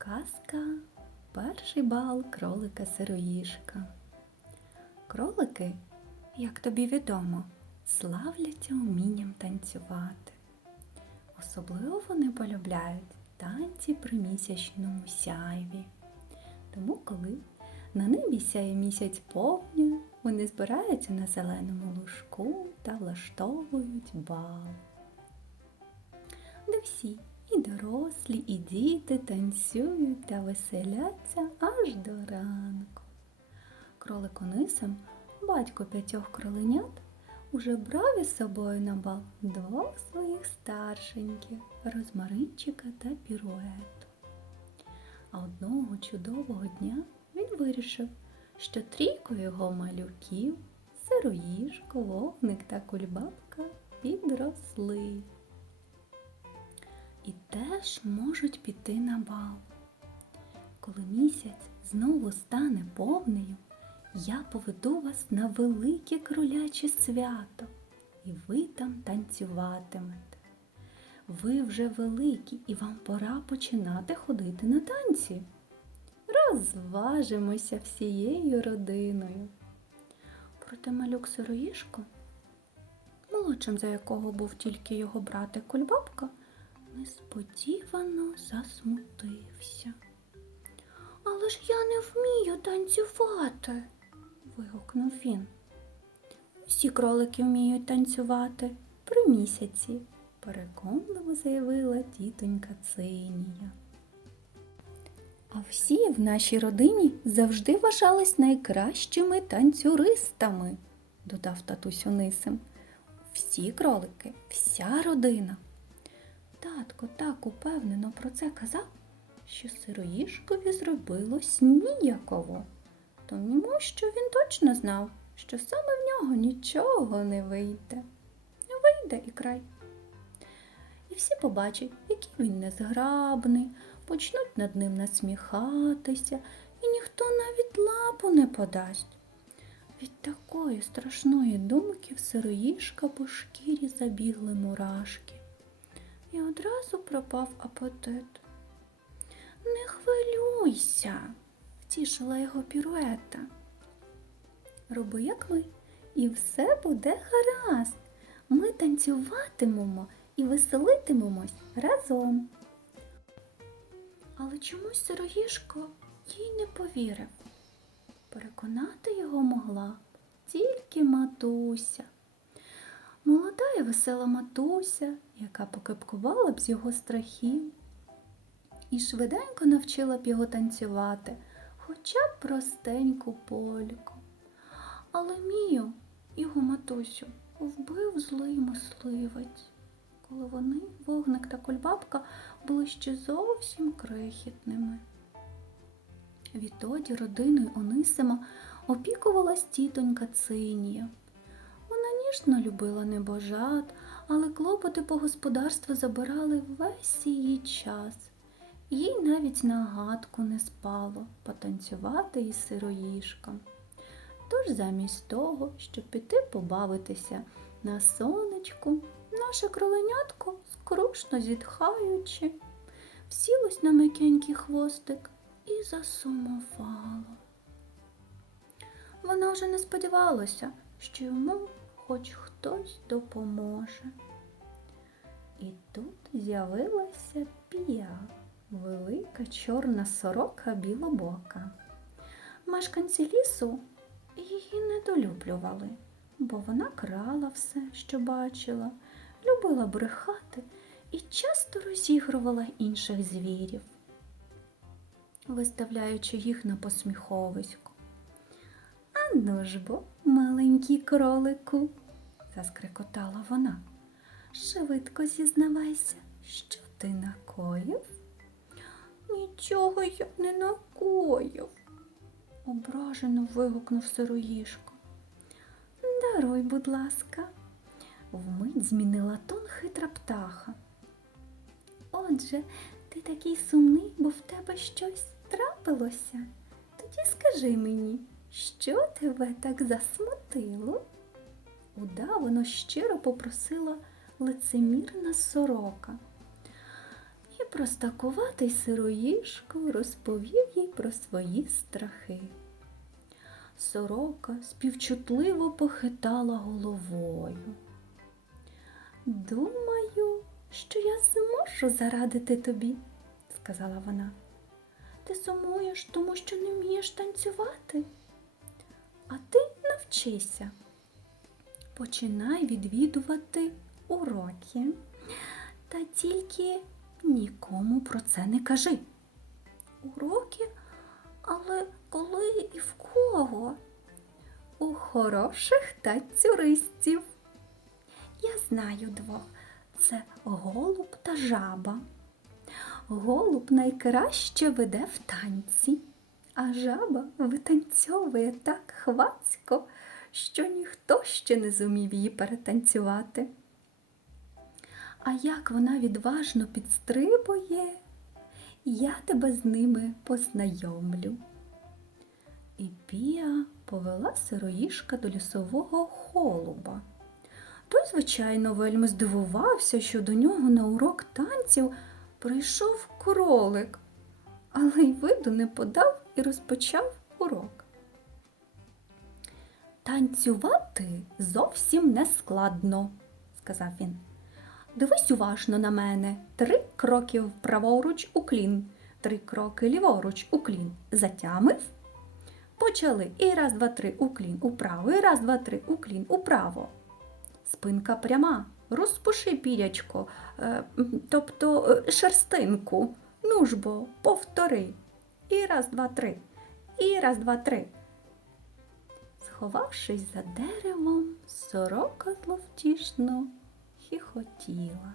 Казка Перший бал кролика сироїжка. Кролики, як тобі відомо, славляться умінням танцювати. Особливо вони полюбляють танці при місячному сяйві. Тому, коли на небі сяє місяць повня, вони збираються на зеленому лужку та влаштовують бал де всі і дорослі, і діти танцюють та веселяться аж до ранку. Кролик Онисим, батько п'ятьох кроленят, уже брав із собою на бал двох своїх старшеньких розмаринчика та піруету. А одного чудового дня він вирішив, що трійко його малюків, сироїжко, вогник та кульбабка підросли і теж можуть піти на бал. Коли місяць знову стане повнею, я поведу вас на велике кроляче свято, і ви там танцюватимете. Ви вже великі, і вам пора починати ходити на танці. Розважимося всією родиною. Проте малюк сироїшко, молодшим за якого був тільки його братик Кульбабка, несподівано засмутився. Але ж я не вмію танцювати, вигукнув він. Всі кролики вміють танцювати при місяці, переконливо заявила тітонька Цинія. А всі в нашій родині завжди вважались найкращими танцюристами, додав татусь Онисим. Всі кролики, вся родина. Татко так упевнено про це казав, що сироїшкові зробилось ніяково, тому що він точно знав, що саме в нього нічого не вийде. Вийде і край. І всі побачать, який він незграбний, почнуть над ним насміхатися, і ніхто навіть лапу не подасть. Від такої страшної думки в сироїшка по шкірі забігли мурашки і одразу пропав апетит. Не хвилюйся, втішила його піруета. Роби, як ми, і все буде гаразд. Ми танцюватимемо і веселитимемось разом. Але чомусь сироїшко їй не повірив. Переконати його могла тільки матуся. Молода і весела матуся, яка покипкувала б з його страхів, і швиденько навчила б його танцювати, хоча б простеньку польку. Але Мію, його матусю, вбив злий мисливець, коли вони, вогник та кульбабка, були ще зовсім крихітними. Відтоді родиною Онисима опікувалась тітонька Цинія. Ніжно любила небожат, але клопоти по господарству забирали весь її час. Їй навіть на гадку не спало потанцювати із сироїшком. Тож замість того, щоб піти побавитися на сонечку, наше кроленятко, скрушно зітхаючи, всілось на м'якенький хвостик і засумувало. Вона вже не сподівалася, що йому хоч хтось допоможе. І тут з'явилася пія, велика чорна сорока білобока. Мешканці лісу її недолюблювали, бо вона крала все, що бачила, любила брехати і часто розігрувала інших звірів, виставляючи їх на посміховисько. А ну ж бо, маленький кролику, заскрикотала вона. Швидко зізнавайся, що ти накоїв? Нічого я не накоїв, ображено вигукнув сироїшко. Даруй, будь ласка, вмить змінила тон хитра птаха. Отже, ти такий сумний, бо в тебе щось трапилося. Тоді скажи мені, що тебе так засмутило? Удавано щиро попросила лицемірна сорока. І простакуватий сироїшко розповів їй про свої страхи. Сорока співчутливо похитала головою. Думаю, що я зможу зарадити тобі, сказала вона. Ти сумуєш, тому що не вмієш танцювати. А ти навчися. Починай відвідувати уроки. Та тільки нікому про це не кажи. Уроки? Але коли і в кого? У хороших танцюристів. Я знаю двох. Це голуб та жаба. Голуб найкраще веде в танці, а жаба витанцьовує так хвацько, що ніхто ще не зумів її перетанцювати. А як вона відважно підстрибує, я тебе з ними познайомлю. І Пія повела сироїшка до лісового холуба. Той, звичайно, вельми здивувався, що до нього на урок танців прийшов кролик, але й виду не подав і розпочав урок. Танцювати зовсім не складно, сказав він. Дивись уважно на мене. Три кроки праворуч уклін, три кроки ліворуч уклін. Затямив. Почали. І раз, два, три, уклін управо, і раз, два, три, уклін управо. Спинка пряма. Розпуши пірячко, е, тобто е, шерстинку. Ну ж бо, повтори. І раз, два, три. І раз, два, три. Сховавшись за деревом, сорока зловтішно хіхотіла,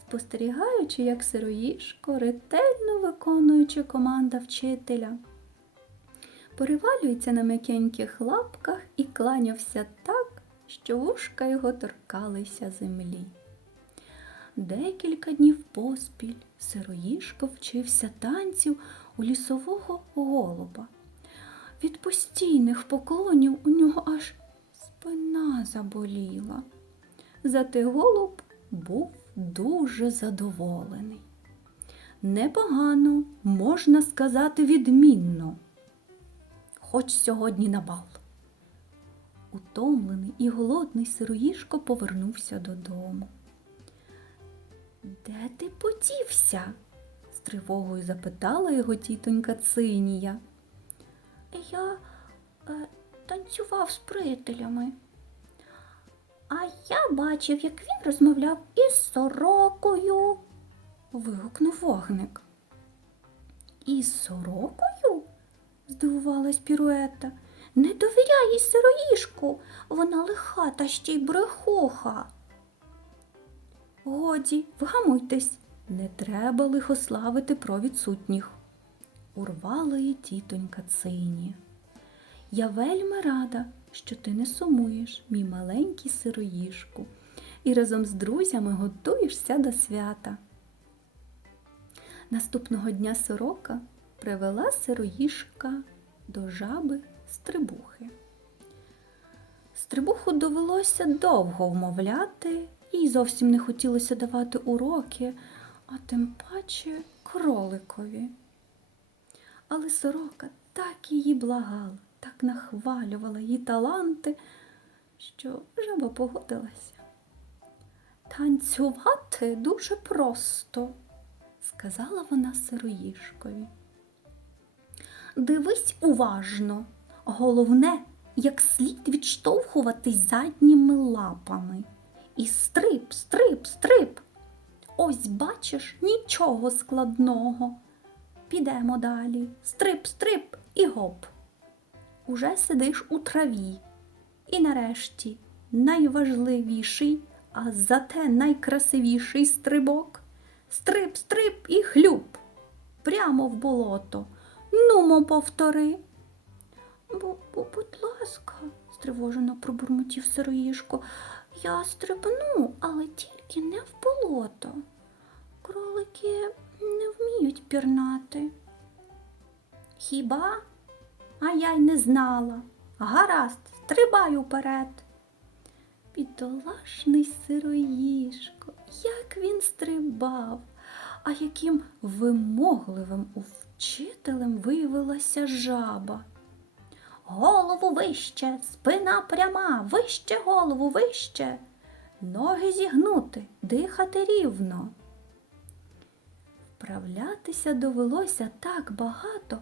спостерігаючи, як сироїшко, ретельно виконуючи команда вчителя, перевалюється на м'якеньких лапках і кланявся так, що вушка його торкалися землі. Декілька днів поспіль сироїшко вчився танців у лісового голуба. Від постійних поклонів у нього аж спина заболіла. Зате голуб був дуже задоволений. Непогано, можна сказати, відмінно. Хоч сьогодні на бал. Утомлений і голодний сироїшко повернувся додому. Де ти подівся? з тривогою запитала його тітонька Цинія. Я е, танцював з приятелями. А я бачив, як він розмовляв із сорокою. вигукнув вогник. Із сорокою? здивувалась Піруета. Не довіряй їй сироїшку, вона лиха та ще й брехуха. Годі, вгамуйтесь, не треба лихославити про відсутніх. Урвала її тітонька Цині. Я вельми рада, що ти не сумуєш, мій маленький сироїшку, і разом з друзями готуєшся до свята. Наступного дня сорока привела сироїшка до жаби стрибухи. Стрибуху довелося довго вмовляти, їй зовсім не хотілося давати уроки, а тим паче кроликові. Але сорока так її благала, так нахвалювала її таланти, що жаба погодилася. Танцювати дуже просто, сказала вона сироїшкові. Дивись уважно, головне, як слід відштовхуватись задніми лапами. І стрип, стрип, стрип. Ось бачиш нічого складного. Підемо далі. Стрип, стрип і гоп. Уже сидиш у траві. І нарешті найважливіший, а зате найкрасивіший стрибок. Стрип, стрип і хлюп. Прямо в болото. Нумо повтори. Бу, будь ласка, стривожено пробурмотів сироїшко. Я стрибну, але тільки не в вміють пірнати. Хіба? А я й не знала. Гаразд, стрибай уперед. Бідолашний сироїшко, як він стрибав, а яким вимогливим вчителем виявилася жаба. Голову вище, спина пряма, вище голову, вище. Ноги зігнути, дихати рівно. Вправлятися довелося так багато,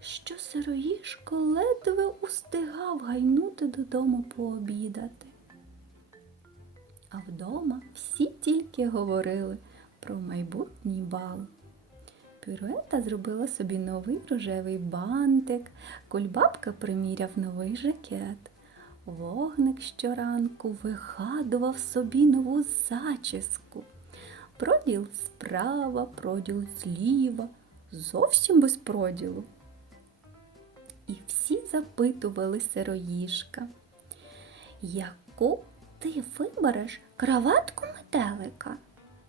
що сироїшко ледве устигав гайнути додому пообідати. А вдома всі тільки говорили про майбутній бал. Пюрета зробила собі новий рожевий бантик, кульбабка приміряв новий жакет. Вогник щоранку вигадував собі нову зачіску. Проділ справа, проділ зліва, зовсім без проділу. І всі запитували сироїшка, яку ти вибереш краватку метелика,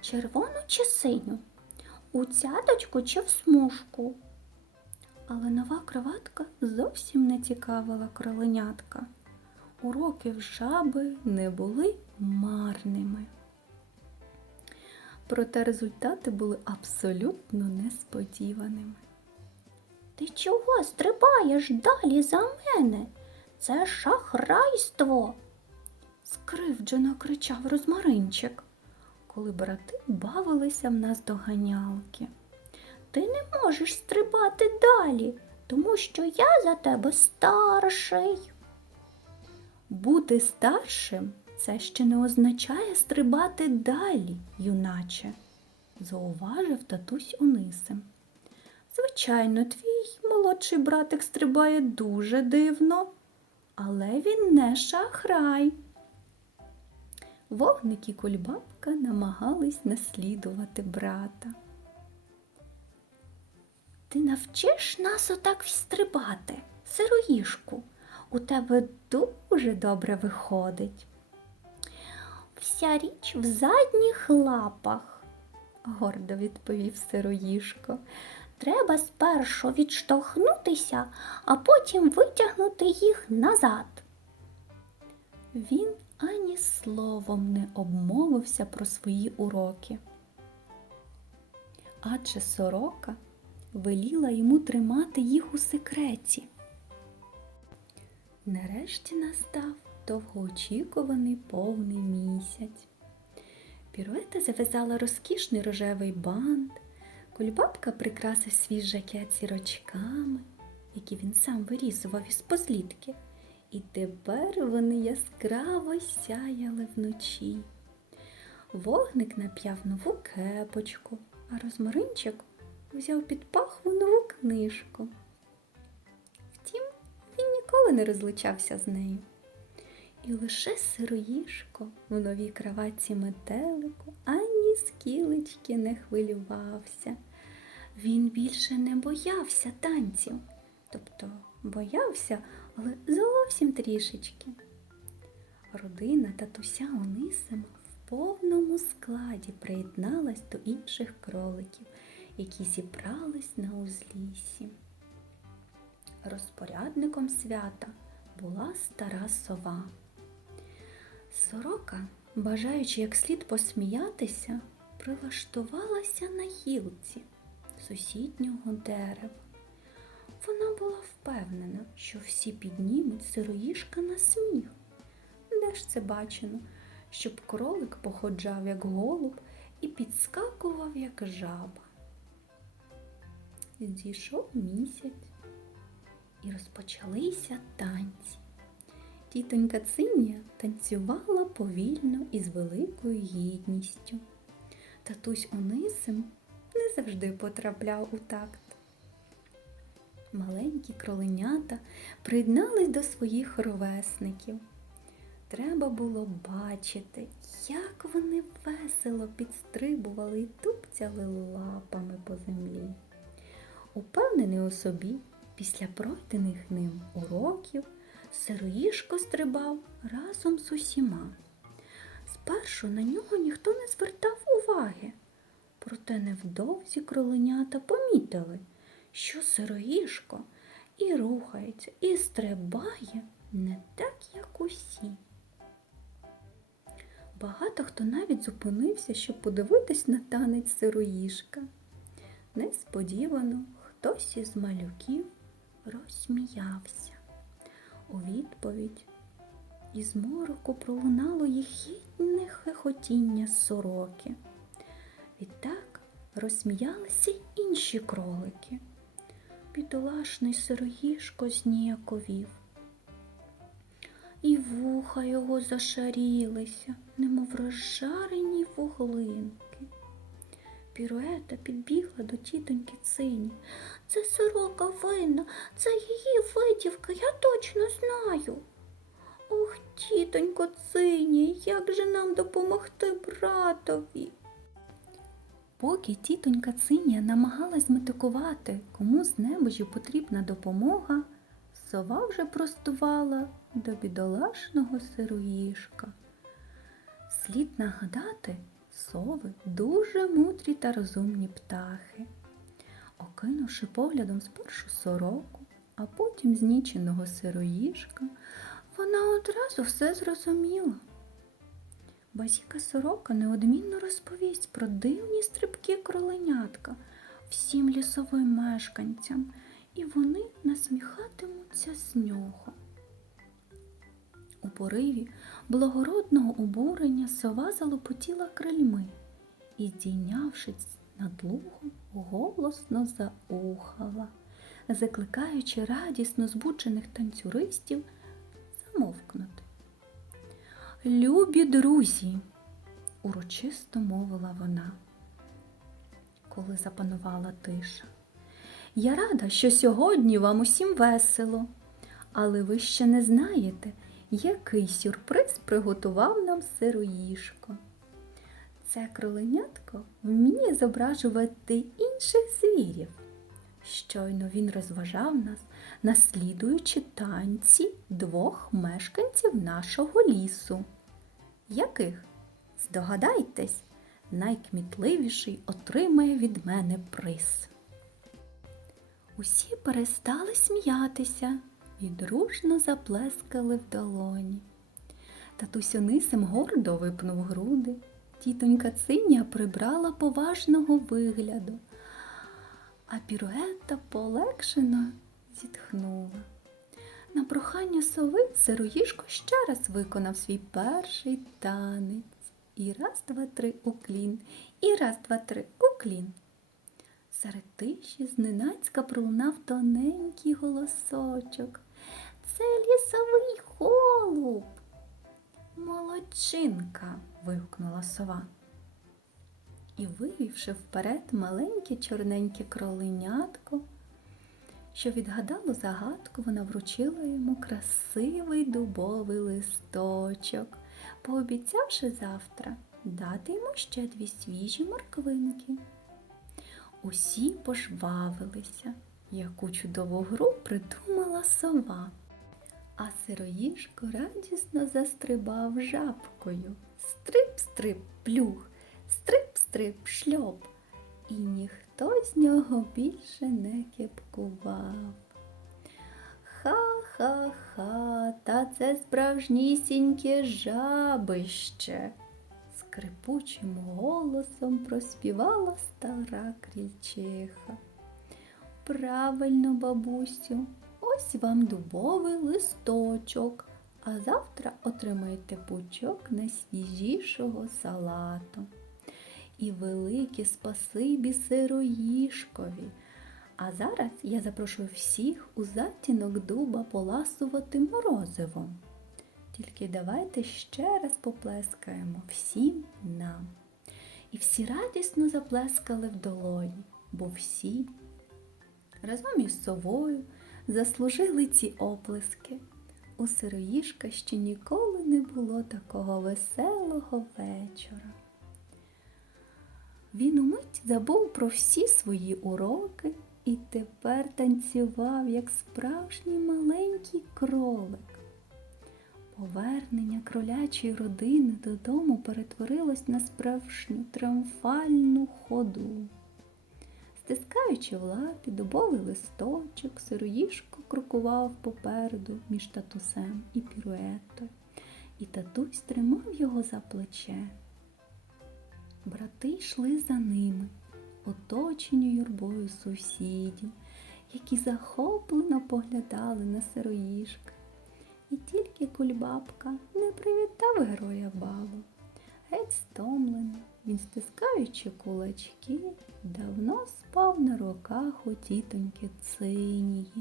червону чи синю, у цяточку чи в смужку. Але нова краватка зовсім не цікавила кроленятка. Уроки в жаби не були марними. Проте результати були абсолютно несподіваними. Ти чого стрибаєш далі за мене? Це шахрайство. скривджено кричав розмаринчик, коли брати бавилися в нас доганялки. Ти не можеш стрибати далі, тому що я за тебе старший. Бути старшим це ще не означає стрибати далі, юначе, зауважив татусь Онисим. Звичайно, твій молодший братик стрибає дуже дивно, але він не шахрай. Вогник і кульбабка намагались наслідувати брата. Ти навчиш нас отак стрибати, сироїшку. У тебе дуже добре виходить. Вся річ в задніх лапах, гордо відповів сироїшко. Треба спершу відштовхнутися, а потім витягнути їх назад. Він ані словом не обмовився про свої уроки. Адже сорока веліла йому тримати їх у секреті. Нарешті настав довгоочікуваний повний місяць. Піруета зав'язала розкішний рожевий бант, кульбабка прикрасив свій жакет сірочками, які він сам вирізував із позлітки, і тепер вони яскраво сяяли вночі. Вогник нап'яв нову кепочку, а розмаринчик взяв під пахву нову книжку. Втім, він ніколи не розлучався з нею. І лише сироїшко в новій кроватці метелику ані скілечки не хвилювався. Він більше не боявся танців, тобто боявся, але зовсім трішечки. Родина татуся Онисима в повному складі приєдналась до інших кроликів, які зібрались на узліссі. Розпорядником свята була стара сова. Сорока, бажаючи як слід посміятися, прилаштувалася на гілці сусіднього дерева. Вона була впевнена, що всі піднімуть сироїшка на сміх. Де ж це бачено, щоб кролик походжав, як голуб, і підскакував, як жаба. Зійшов місяць і розпочалися танці. Тітонька Цинія танцювала повільно і з великою гідністю. Татусь Онисим не завжди потрапляв у такт. Маленькі кроленята приєднались до своїх ровесників. Треба було бачити, як вони весело підстрибували і тупцяли лапами по землі. Упевнений у собі, після пройдених ним уроків, сироїшко стрибав разом з усіма. Спершу на нього ніхто не звертав уваги, проте невдовзі кроленята помітили, що сироїшко і рухається, і стрибає не так, як усі. Багато хто навіть зупинився, щоб подивитись на танець сироїжка. Несподівано хтось із малюків розсміявся. У відповідь із мороку пролунало єхідне хихотіння сороки. Відтак розсміялися й інші кролики. Бідолашний сироїшко зніяковів. І вуха його зашарілися, немов розжарені вуглинки. Піруета підбігла до тітоньки цині. Це сорока винна, це її видівка, я точно знаю. Ох, тітонько цині, як же нам допомогти братові? Поки тітонька Циня намагалась метикувати, кому з небожі потрібна допомога, сова вже простувала до бідолашного сироїшка. Слід нагадати, сови дуже мудрі та розумні птахи. Окинувши поглядом спершу сороку, а потім зніченого сироїшка, вона одразу все зрозуміла. Базіка сорока неодмінно розповість про дивні стрибки кроленятка всім лісовим мешканцям, і вони насміхатимуться з нього. У пориві благородного обурення сова залопотіла крильми і, здійнявшись над лугом, голосно заухала, закликаючи радісно збуджених танцюристів замовкнути. Любі друзі, урочисто мовила вона, коли запанувала тиша. Я рада, що сьогодні вам усім весело, але ви ще не знаєте, який сюрприз приготував нам сироїшко. Це кроленятко вміє зображувати інших звірів. Щойно він розважав нас, наслідуючи танці двох мешканців нашого лісу. Яких? Здогадайтесь, найкмітливіший отримає від мене приз. Усі перестали сміятися і дружно заплескали в долоні. Татусь Онисим гордо випнув груди. Тітонька Циня прибрала поважного вигляду, а піруета полегшено зітхнула. На прохання сови сироїшко ще раз виконав свій перший танець. І раз, два, три уклін, і раз, два, три уклін. Серед тиші зненацька пролунав тоненький голосочок. Це лісовий холуб. Молодчинка. вигукнула сова. І вивівши вперед маленьке чорненьке кроленятко, що відгадало загадку, вона вручила йому красивий дубовий листочок, пообіцявши завтра дати йому ще дві свіжі морквинки. Усі пожвавилися, яку чудову гру придумала сова. А сироїшко радісно застрибав жабкою. Стрип-стрип, плюх, стрип-стрип, шльоп. І ніхто з нього більше не кепкував. Ха-ха-ха, та це справжнісіньке жабище. Скрипучим голосом проспівала стара крільчиха. Правильно, бабусю, ось вам дубовий листочок, а завтра отримаєте пучок найсвіжішого салату. І велике спасибі сироїшкові. А зараз я запрошую всіх у затінок дуба поласувати морозивом. Тільки давайте ще раз поплескаємо всім нам. І всі радісно заплескали в долоні, бо всі разом із совою заслужили ці оплески. У сироїшка ще ніколи не було такого веселого вечора. Він умить забув про всі свої уроки і тепер танцював, як справжній маленький кролик. Повернення кролячої родини додому перетворилось на справжню тріумфальну ходу. Стискаючи в лапі дубовий листочок, сироїшко крокував попереду між татусем і піруетою. і татусь тримав його за плече. Брати йшли за ними, оточені юрбою сусідів, які захоплено поглядали на сироїжка. І тільки кульбабка не привітав героя балу. Геть стомлений, він, стискаючи кулачки, давно спав на руках у тітоньки цинії,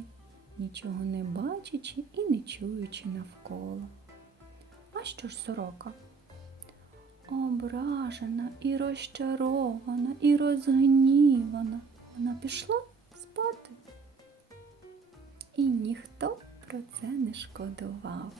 нічого не бачачи і не чуючи навколо. А що ж сорока? Ображена і розчарована, і розгнівана. Вона пішла спати. І ніхто про це не шкодував.